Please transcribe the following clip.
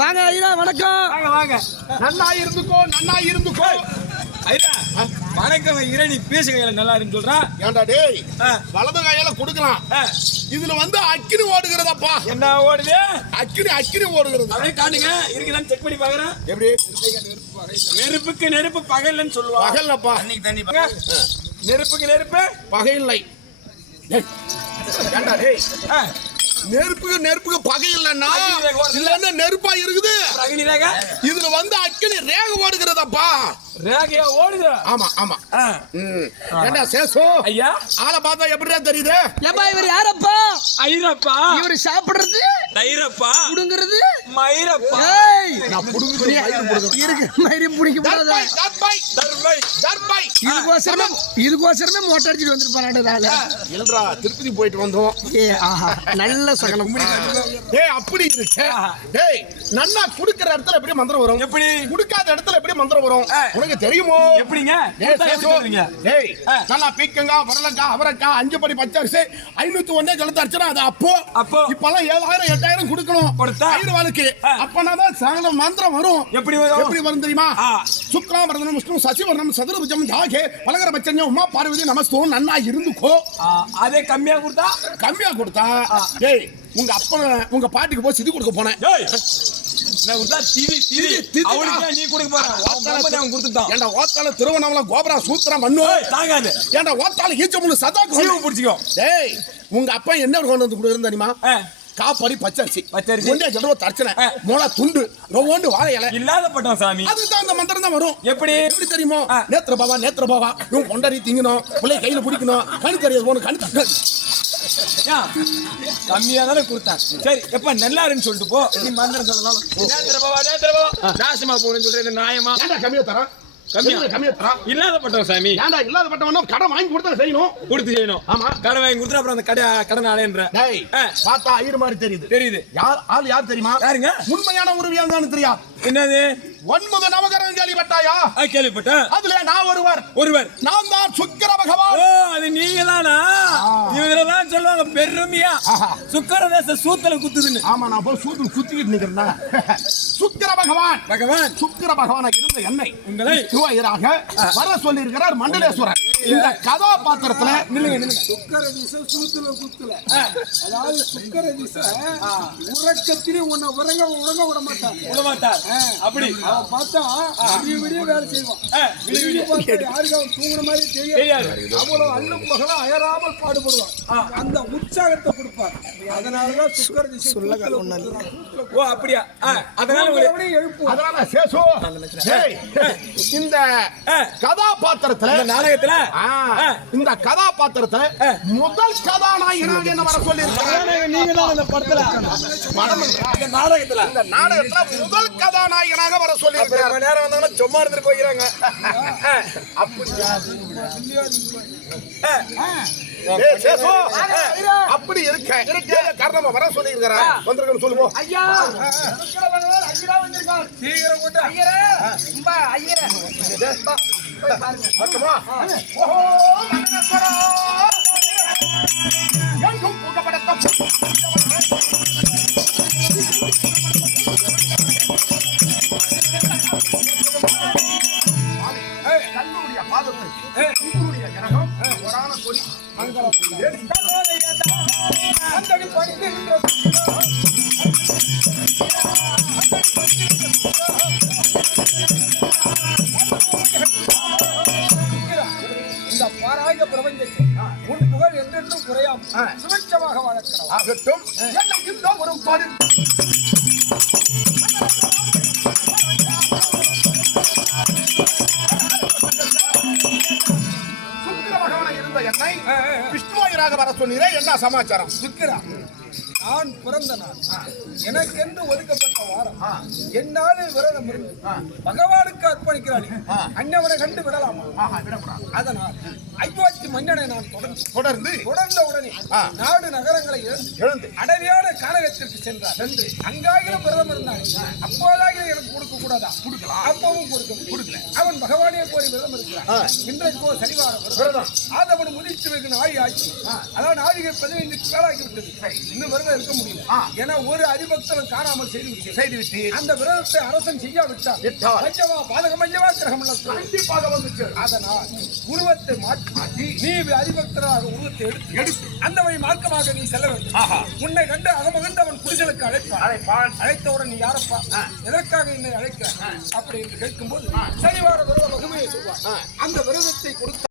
வாங்க ஐயா, வணக்கம். வாங்க நல்லா இருந்துக்கோ. ஐயா வணக்கம் ஐயா, நீ பேசுங்க நல்லா இருந்து சொல்றா. ஏன்டா டேய், வலது கையில குடுக்கலாம், இதுல வந்து அக்கினி ஓடுகிறதப்பா. என்ன ஓடுது? அக்கினி ஓடுகிறது. அப்படியே காட்டுங்க, இருக்குதான்னு செக் பண்ணி பாக்குறேன். எப்படி? நெருப்புக்கு நெருப்பு பகல்னு சொல்லுவாங்க. பகல்லப்பா. தண்ணி நெருப்புக்கு நெருப்பு பகையில்லை. ஏன்டா டேய், நெருப்புக்கு பகை இல்லன்னா இல்லன்னா நெருப்பா இருக்குது. இதுல வந்து அக்கினி ரேக ஓடுகிறதப்பா. ரேகையா ஓடுது? ஆமா. ஏண்டா சேசோ ஐயா, ஆளை பார்த்தா எப்படிடா தெரியுது? ஏப்பா இவர் யாரப்பா? ஐரப்பா. இவர் சாப்பிடுறது தைரப்பா, புடுங்கிறது மயிரப்பா. ஏய், நான் புடுங்குறது மயிர் புடுங்குறது இருக்கு. மயிர் புடிக்க கூடாது. தர்பை. இதுக்கோசரமே மோட்டார் அடிச்சிட்டு வந்திருப்பானே. இல்லடா, திருப்பதி போயிட்டு வந்தோம். ஆஹா, நல்ல சகனம். டேய் அப்படி இருக்கு. டேய் நன்னா குடுக்குற இடத்துல எப்படி மந்திரம் வரும்? எப்படி? குடுக்காத இடத்துல எப்படி மந்திரம் வரும்? உனக்கு தெரியுமோ? எப்படிங்க? டேய் நல்லா பீக்கங்காய், புடலங்காய், அவரைக்காய், 5 படி பச்சரிசி 501 கலந்து அடிச்சா அது அப்போ இப்பெல்லாம் 7000 8000 கொடுக்கணும் ஐயர் வாழ்க்கை. அப்பனாதான் சகல மந்திரம் வரும். எப்படி வரும் தெரியுமா? சுக்லாம்பரதனம் விஷ்ணு சசிவர்ணம் சதுரபுஜம் தாகே பலகர பச்சன்யம் உமா பார்வதி நமஸ்தோ நன்னா இருந்துக்கோ. அதே கம்மியா கொடுத்தா டேய் உங்க அப்பா உங்க பாட்டிக்கு போய் சிதி கொடுக்க போனேன். திருவண்ணாமலை கோபுரா சூத்திரம் மண்ணு தாங்காது. ஏன்டா ஓத்தால ஈச்சமுன்னு சதா பிடிச்சிக்கோ. டேய் உங்க அப்பா என்ன கொண்டு வந்து கொடுக்குறது தெரியுமா? காப்பரி பச்சரிசி ஒன்றே ஜடவ தர்ச்சனை மோளா துண்டு ரொவோண்டு வாழை இலை இல்லாத பட்டம் சாமி. அதுதான் அந்த மந்திரம் தான் வரும். எப்படி தெரியுமோ? நேத்திர பாவா இவன் கொண்டறி திங்கணும், பிள்ளை கையில பிடிக்கணும், கணு தெரியாது போன கணு கம்மியா தானே கொடுத்தான். சரி எப்ப நல்லா இருக்குன்னு சொல்லிட்டு போ. நீ மந்திரம் சொல்லலாம். நேத்திர பாவா நாசமா போகணும்னு சொல்றது நியாயமா? கம்மியா தரேன். இல்லாத பட்டம் சாமி. இல்லாத பட்டம் கடன் வாங்கி கொடுத்தா செய்யணும். ஆமா, கடன் வாங்கி கொடுத்தா அப்புறம் அந்த கடன் ஆளேன்ற பார்த்தா ஐயர் மாதிரி தெரியுது. யார் தெரியுமா? யாருங்க? உண்மையான உருவியா தெரியா? என்னது? 9 நவகிரகம் கேள்விப்பட்டாயா? கேள்விப்பட்டேன். அதுல நான் ஒருவர் நான் தான் சுக்கிர பகவான். ஓ, அது நீங்க தானா? இவங்கதான் சொல்லுவாங்க பெருமையா சுக்கிர தேச சூத்தல குத்துதுன்னு. ஆமா, நான் போய் சூத்துல குத்திக்கிட்டு நிக்கிறேன். சுக்கிர பகவான் சுக்கிர பகவானா இருந்த என்னை உங்களை சிவாயராக வர சொல்லி இருக்கிறார் மண்டலேஸ்வரர். இந்த கதாபாத்திரத்துல நில்லுங்க. சுக்கிர திசை சூத்துல குத்துல, அதாவது சுக்கிர திசை உறக்கத்திலே உன்னை உறங்க விட மாட்டார். அப்படி அவன் பார்த்தா விடிய வேலை செய்வான். யாருக்கு அவன் தூங்குற மாதிரி தெரியாது. அவ்வளவு அல்லும் மகளும் அயராமல் பாடுபடுவான். அந்த உற்சாகத்தை கொடுப்பார். அதனாலதான் சுக்கிர திசை. ஓ அப்படியா? அதனால இந்த கதாபாத்திரத்துல நாடகத்துல இந்த கதாபாத்திரத்துல முதல் கதாநாயகனாக என்ன வர சொல்லி நீங்க தான் இந்த படத்துல நாடகத்துல முதல் கதாநாயகனாக வர சொல்லி நேரம் வந்தாங்கன்னா சும்மா இருந்துட்டு போய்க்கிறாங்க. அப்படி இருக்க காரணமா வர சொல்லி இருக்கிறேன். சொல்லுவோம். கல்லுடைய பாதத்திற்கு கிரகம் ஒரான கொடி மங்களம் இந்த பாராய பிரபஞ்சத்தில் உன் புகழ் என்றென்றும் குறையாமல் சுபிட்சமாக வளர்க்கிறோம். ஆகட்டும். என்ன ஒரு பாடு விஷ்ணுவாயராக வர சொன்னீரே, என்ன சமாச்சாரம்? சுக்கிரா, நான் பிறந்த நாள் எனக்கென்று ஒதுக்கப்பட்ட வாரம் என்னாலே விரதம் இருந்து பகவானுக்கு அர்ப்பணிக்கிறான். அன்னவனை கண்டு விடலாமா? அதனால் ஐயாச்சி மன்னனை நான் தொடர்ந்து தொடர்ந்த உடனே ஆ. நாடு நகரங்களை எழுந்து அடவியான கானகத்திற்கு சென்றார். அங்காகிலும் பிரதமர் இருந்தார். அப்போதாக எனக்கு கொடுக்க கூடாதா? கொடுக்கலாம். அப்பவும் கொடுக்கல. அவன் பகவானே கோரி விரதம் இருக்கிறான். இன்றைக்கோ சனிவாரம் விரதம். ஆதவன் முதிர்ச்சி வெகு நாழி ஆட்சி. அதாவது நாழிகை 15 நாளாகி விட்டது. இன்னும் விரதம் இருக்க முடியல. ஏன்னா ஒரு அதிபக்தனும் காணாமல் செய்துவிட்டு அந்த விரதத்தை அரசன் செய்யாவிட்டார். பஞ்சமா பாதகம் பஞ்சமா கிரகம் கண்டிப்பாக வந்துச்சு. அதனால் உருவத்தை மாற்றி நீ அதிபக்தராக உருவத்தை எடுத்து அந்த வழி மார்க்கமாக நீ செல்ல வேண்டும். உன்னை கண்டு அகமகிழ்ந்து அவன் குடிசலுக்கு அழைப்பான். அழைத்தவுடன் நீ யாரப்பா, எதற்காக என்னை அழைக்க அப்படி என்று கேட்கும்போது சரிவார விரத வகுமையை சொல்வார். அந்த விரதத்தை கொடுத்த